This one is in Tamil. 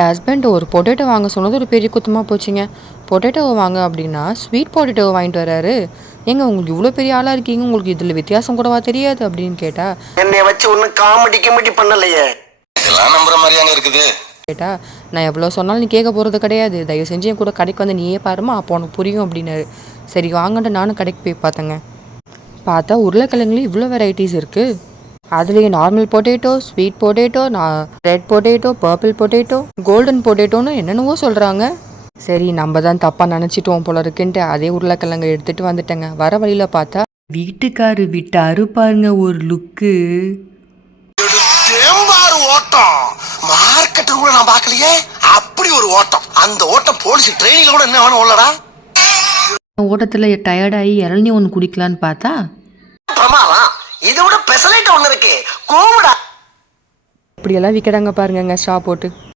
என் ஹஸ்பண்ட் ஒரு பொட்டேட்டோ வாங்க சொன்னது ஒரு பெரிய குத்தமாக போச்சுங்க. பொட்டேட்டோவை வாங்க அப்படின்னா ஸ்வீட் பொட்டேட்டோவை வாங்கிட்டு வராரு. ஏங்க உங்களுக்கு இவ்வளோ பெரிய ஆளாக இருக்கீங்க, உங்களுக்கு இதில் வித்தியாசம் கூடவா தெரியாது அப்படின்னு என்னைய வச்சு ஒன்றும் காமெடி பண்ணலையே. இதெல்லாம் நம்புற மாதிரியாங்க இருக்குது. நான் எவ்வளோ சொன்னாலும் நீ கேட்க போகிறது கிடையாது, தயவு செஞ்சு என் கூட கடைக்கு வந்து நீயே பாருமா, அப்போ உனக்கு புரியும் அப்படின்னாரு. சரி வாங்கன்ட்டு நானும் கடைக்கு போய் பார்த்தேங்க. பார்த்தா உருளைக்கிழங்குலேயும் இவ்வளோ வெரைட்டிஸ் இருக்குது. அதுலேயே normal potato, sweet potato, red potato, purple potato, golden பொட்டேட்டோன்னு என்னென்னவோ சொல்கிறாங்க. சரி நம்ம தான் தப்பாக நினச்சிட்டோம் போல இருக்குன்ட்டு அதே உருளைக்கிழங்கு எடுத்துகிட்டு வந்துட்டேங்க. வர வழியில் பார்த்தா வீட்டுக்காரு விட்டாரு பாருங்க ஒரு லுக்கு. ஓட்டம் மார்க்கெட் கூட நான் பார்க்கலையே. அப்படி ஒரு ஓட்டம். அந்த ஓட்டம் போலீஸ் ட்ரெயினிங்ல கூட என்ன வேணும் உள்ளடா. ஓட்டத்தில் டயர்டாகி இளநீ ஒன்று குடிக்கலான்னு பார்த்தா பிரமாதம். இதை விட பெசலைட் ஒன்று இருக்கு. கூவிடா. இப்படியெல்லாம் விற்கிறாங்க பாருங்கங்க ஸ்ட்ரா போட்டு.